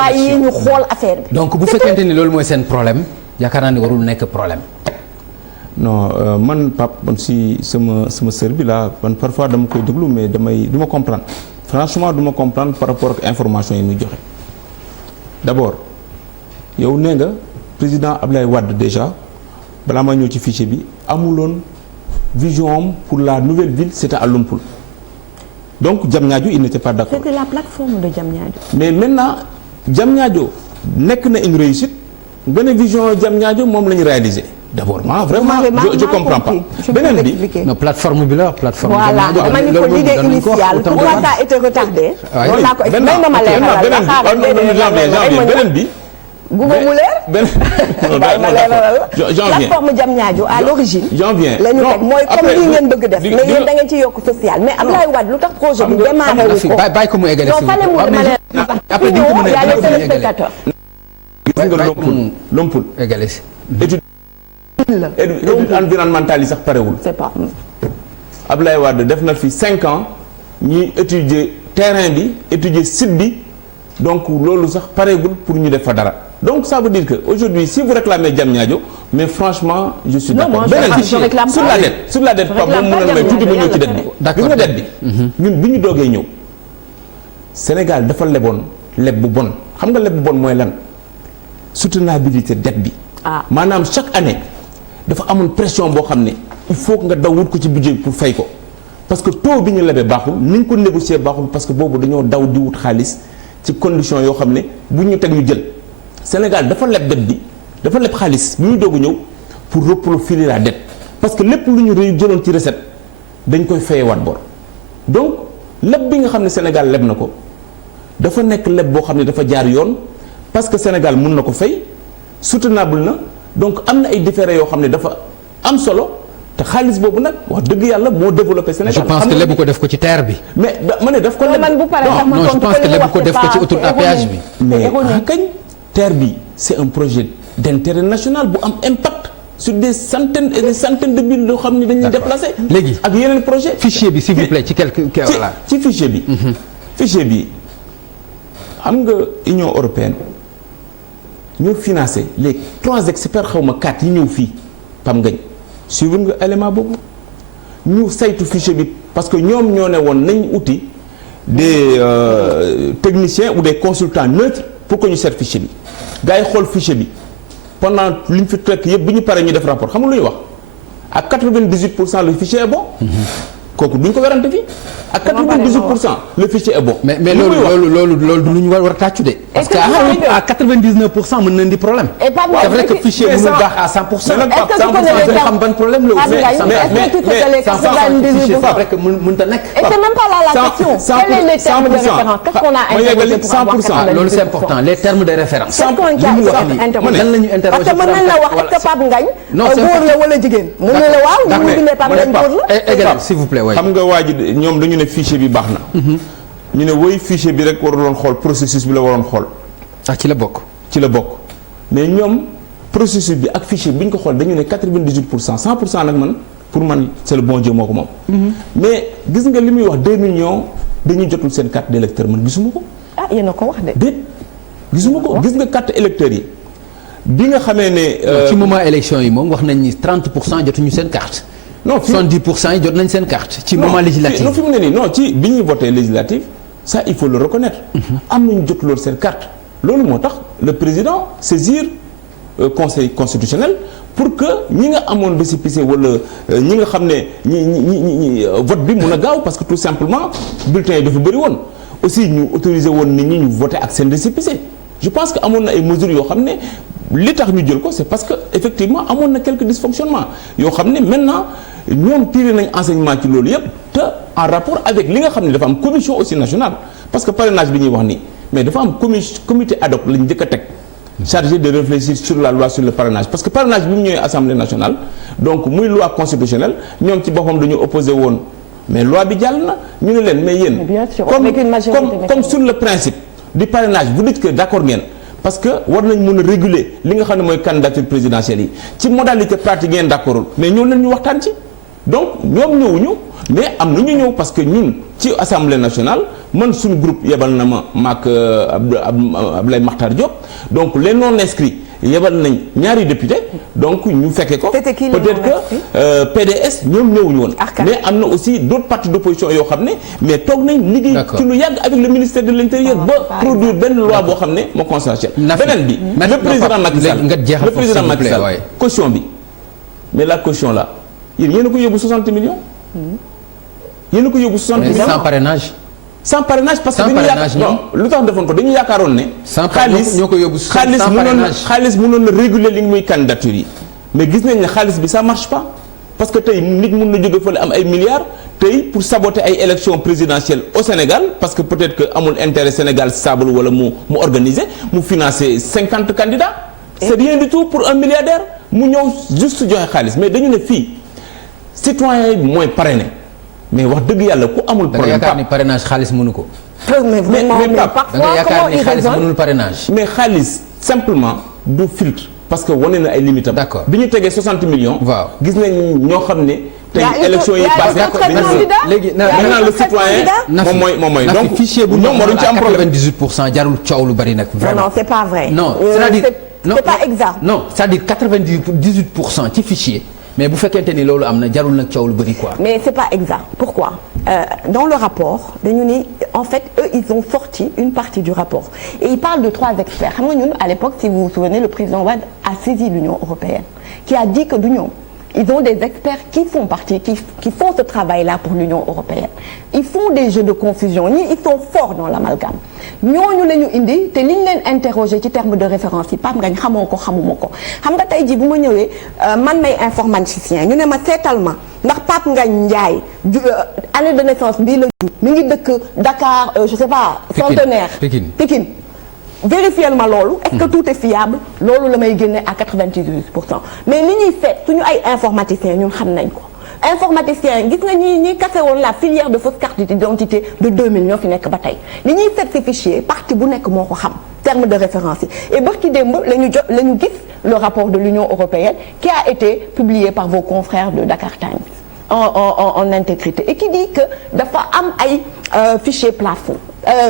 bàyyi ñu xool affaire bi. donc bu fekkente ni loolu mooy seen problème yaakaar naa ni warul nekk problème. non man Pape man si sama sœur bi là man parfois dama koy déglu mais du ma comprendre franchement du ma comprendre par rapport ak information yi muy joxe d'abord yow nee nga président Ablaye Wade déjà balaa ma ñëw ci fichier bi amuloon vision am pour la nouvelle ville c'était à Lompoul donc Diamniadio il n'était pas d'accord. C'était la plateforme de Diamniadio. mais maintenant Diamniadio nekk na une réussite nga ne vision Diamniadio moom la ñu réaliser. D'abord moi vraiment je comprends pas. beneen bi non plateforme bi la plateforme. voilà dama ni ko l'idée initiale pourquoi ça a été retardé. loolu laa ko expliqué may ma leeralal beneen bi. Gouba mu leer. plateforme Diamniadio à l'origine. la ñu teg mooy comme lii ngeen bëgg def. mais yéen da ngeen ci yokk social mais Abdoulaye Wade lu tax projet bi démarré wu ko. bàyyi ko mu eggale si après di ko mën a les téléspectateurs. gis nga Lompoul eggale si. étude environnementale yi sax parewul. c'est pas. Abdoulaye Wade def na fi 5 ans ñuy étudier terrain bi étudier site bi donc loolu sax pareegul pour ñu def fa dara donc ça veut dire que aujourd'hui si vous réclamez Diamniadio mais franchement je suis d'accord. beneen bi sur la dette Pape moom mën na may tuuti ba ñëw ci dette bi. d'accord gis nga dette bi. ñun bi ñu doogee ñëw Sénégal dafa leboon leb bu bon xam nga leb bu bon mooy lan soutenabilité dette bi. maanaam chaque année dafa amoon pression boo xam ne il faut que nga daw wut ko ci budget pour fay ko parce que taux bi ñu lebee baaxul ni ñu ko négocier baaxul parce que boobu dañoo daw di wut xaalis ci condition yoo xam ne bu ñu teg ñu jël Sénégal dafa leb dette bi dafa leb xaalis bi ñu doog a ñëw pour reprofiler la dette parce que lépp lu ñu jëloon ci recette dañ koy fayewaat bor donc leb bi nga xam ne Sénégal leb na ko dafa nekk leb boo xam ne dafa jaar yoon parce que Sénégal mun na ko fay soutenable na donc am na ay différés yoo xam ne dafa am solo te xaalis boobu nag wax dëgg yàlla moo développé Sénégal. je pense que lebu ko def ko ci terre bi. mais ma ne daf ko. man bu paree sax ma non je pense que lebu ko def ko ci autoroute à péage bi. mais kañ terre bi c'est un projet d'intérêt national bu am impact sur des centaines et des centaines de villes yoo xam ne dañuy déplacé. léegi ak yeneen projet fichier bi s'il vous plaît ci quelque voilà. ci fichier bi. fichier bi xam nga Union européenne. ñoo financé les 3 experts xaw ma 4 yi ñëw fii Pam Ngañ suivre nga élément boobu ñu saytu fichier bi parce que ñoom ñoo ne woon nañ uti des techniciens ou des consultants neutres pour que ñu seet fichier bi gars yi xool fichier bi pendant li ñu fi trekk yëpp bi ñu paree ñu def rapport xam nga lu ñu wax à 98% le fichier est bon. kooku duñ ko werante fii ak 98% le fichier est bon. mais loolu du lu ñu war a tàccu de. parce que à 99% mën na indi problème. c'est vrai que fichier bu ñu baax à 100%. xam ban problème la aussi. mais c'est vrai que mënut a nekk. et c'est même pas là la question. quels sont les termes de référence qu'est-ce qu'on a interrogé pour avoir 100% loolu c'est important les termes de référence. lan la ñu interrogé parce que mën nañ la wax est-ce que Pape Ngagne góor la wala jigéen. mu ne la waaw ñu mu bindee Pape Ngagne góor la. s'il vous plaît xam nga waa ji ñoom dañu ne fichier bi baax na. ñu ne woy fichier bi rek waruloon xool processus bi la waroon xool. ci la bokk. ci la bokk mais ñoom processus bi ak fichier bi ñu ko xool dañu ne 98% 100% nag man pour man c'est le bon Dieu moo ko moom. mais gis nga li muy wax 2 millions dañuy jotul seen carte d'électeur man gisuma ko. yéen a ko wax de. déet gisuma ko gis nga carte électeur yi bi nga xamee ne. ci moment élection yi moom wax nañ ni 30% jotuñu seen carte. non 70% yi jot nañ seen carte. ci moment législatif non fi mu ne nii non ci bi ñuy voté législative ça il faut le reconnaître. am nañu jot loolu seen carte. loolu moo tax le président saisir conseil constitutionnel pour que ñi nga amoon récépissé wala ñi nga xam ne ñi vote bi mun a gaaw parce que tout simplement bulletins yi dafa bëri woon aussi ñu autorisé woon nit ñi ñu voté ak seen récépissé je pense que amoon na ay mesures yoo xam ne li tax ñu jël ko c'est parce que effectivement amoon na quelques dysfonctionnements yoo xam ne maintenant ñoom tiré nañ enseignement ci loolu yépp te en rapport avec li nga xam ne dafa am commission aussi nationale parce que parrainage bi ñuy wax nii mais dafa am comité ad hoc lañ njëkk a teg chargé de réfléchir sur la loi sur le parrainage parce que parrainage bi mu ñëwee assemblée nationale donc muy loi constitutionnelle ñoom ci boppam dañu opposé woon mais loi bi jàll na ñu ne leen mais yéen comme sur le principe du parrainage vous dites que d'accord ngeen parce que war nañ mën a réguler li nga xam ne mooy candidature présidentielle yi ci modalité pratique ngeen d'accordul mais ñëw leen ñu waxtaan ci donc ñoom ñëwuñu mais am na ñu ñëw parce que ñun ci assemblée nationale man suñu groupe yebal na ma maak Abdoulaye Makhtar Diop donc les non inscrits yebal nañ ñaari député donc ñu fekke ko peut-être que PDS ñoom ñëwuñu woon mais am na aussi d'autres partis d'opposition yoo xam ne mais toog nañ liggéey ci lu yàgg avec le ministère de l'Intérieur ba produire benn loi boo xam ne moo consensuel beneen bi le président Macky Sall caution bi mais la caution là yéen a ko yóbbu 60 millions yéen a ko yóbbu 60 millions sans parrainage sans parrainage parce que dañu yaakaar non lu tax defoon ko dañu yaakaaroon ne xaalis mënoon na réguler li muy candidature yi mais gis nañ ne xaalis bi ça marche pas parce que tey nit mun na jóge fële am ay milliards tey pour saboter ay élections présidentielles au Sénégal parce que peut-être que amul intérêt Sénégal stable wala mu organiser mu financer 50 candidats c'est rien du tout pour un milliardaire mu ñëw juste joxe xaalis mais dañu ne fii citoyen bi mooy parrainé mais wax dëgg yàlla ku amul problème. da nga yaakaar ni parrainage xaalis mënu ko. mais da nga yaakaar ni xaalis mënul parrainage. mais xaalis simplement du filtre parce que wane na ay limites am. d'accord bi ñu tegee 60 millions. waaw gis nañ ñoo xam ne. tey élection yi passé léegi maintenant le citoyen moom mooy donc fichier bu ñoom waruñu ci am problème 98% jarul coow lu bari nag. vraiment non c'est pas vrai. non c'est-à-dire c'est pas exact. non c'est-à-dire 98% ci fichier. mais bu fekkente ni loolu am na jarul nag coow lu bari quoi. mais c'est pas exact pourquoi dans le rapport dañu ni en fait eux ils ont sorti une partie du rapport et ils parlent de 3 experts xam nga ñun à l'époque si vous vous souvenez le président Wade a saisi l'Union européenne qui a dit que du ñoom ils ont des experts qui font partie qui font ce travail-là pour l'Union européenne ils font des jeux de confusion ñii ils sont forts dans l'amalgame ñooñu la ñu indi te li ñu leen interroger ci terme de référence yi Pape Ngagne xamoo ko xamuma ko xam nga tey jii bu ma ñëwee man may informaticien ñu ne ma seetal ma ndax Pape Ngagne Ndiaye année de naissance bii la ju mi ngi dëkk Dakar je sais pas Centenaire Pikine vérifier ma loolu est-ce que tout est fiable loolu la may génne à 98% mais li ñuy seet suñu ay informaticiens ñun xam nañ ko informaticien gis nga ñi kase woon la filière de fausse carte d'identité de 2000 ñoo fi nekk ba tey li ñuy seet ci fichier partie bu nekk moo ko xam terme de référence yi et barki démb la ñu gis le rapport de l'Union européenne qui a été publié par vos confrères de Dakar Times en intégrité et qui dit que dafa am ay fichier plafond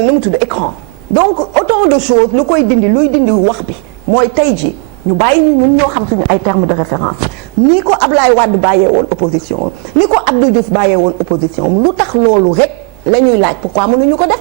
nu mu tudd écran donc autant de choses lu koy dindi luy dindi wax bi mooy tey ji ñu bàyyi ñun ñoo xam suñu ay termes de référence ni ko Ablaye Wade bàyyee woon opposition ni ko Abdou Diouf bàyyee woon opposition lu tax loolu rek la ñuy laaj pourquoi mënuñu ko def